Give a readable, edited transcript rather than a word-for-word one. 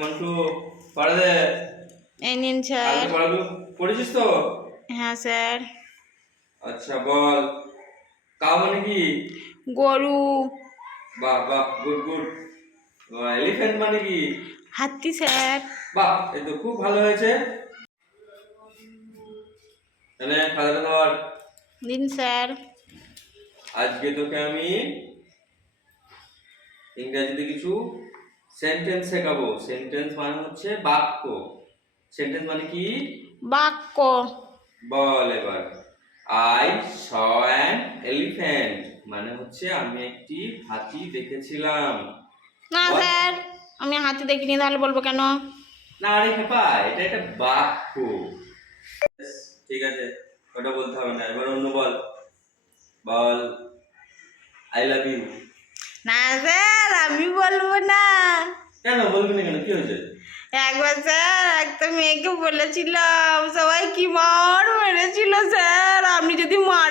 মন্টু পড়ে দে। এই নিন স্যার। কালকে পড়াগুলো পড়েছিস তো? হ্যাঁ স্যার। আচ্ছা বল, কাউ মানে কি? গরু। বাহ বাহ, গুড গুড। এলিফ্যান্ট মানে কি? হাতি স্যার। বাহ, এই তো খুব ভালো হয়েছে। তাহলে খাতাটা ধর। দিন স্যার। আজকে তোকে আমি ইংরেজিতে কিছু সেন্টেন্স শেখাবো। সেন্টেন্স মানে হচ্ছে বাক্য। সেন্টেন্স মানে কি? বাক্য। বল এবার। আই স অ্যান এলিফ্যান্ট মানে হচ্ছে আমি একটি হাতি দেখেছিলাম। না বল। স্যার, আমি হাতি দেখিনি, তাহলে বলবো কেন? না রে খেপা, এটা একটা বাক্য। ঠিক আছে, ওটা বলতে হবে না। এবার অন্য বল। বল, আই লাভ ইউ। না স্যার, আমি বলবো না। কেন বলবি না কেন, কি হয়েছে? একবার স্যার একটা মেয়েকে বলেছিলাম, সবাই কি মার মেরেছিল স্যার। আপনি যদি মার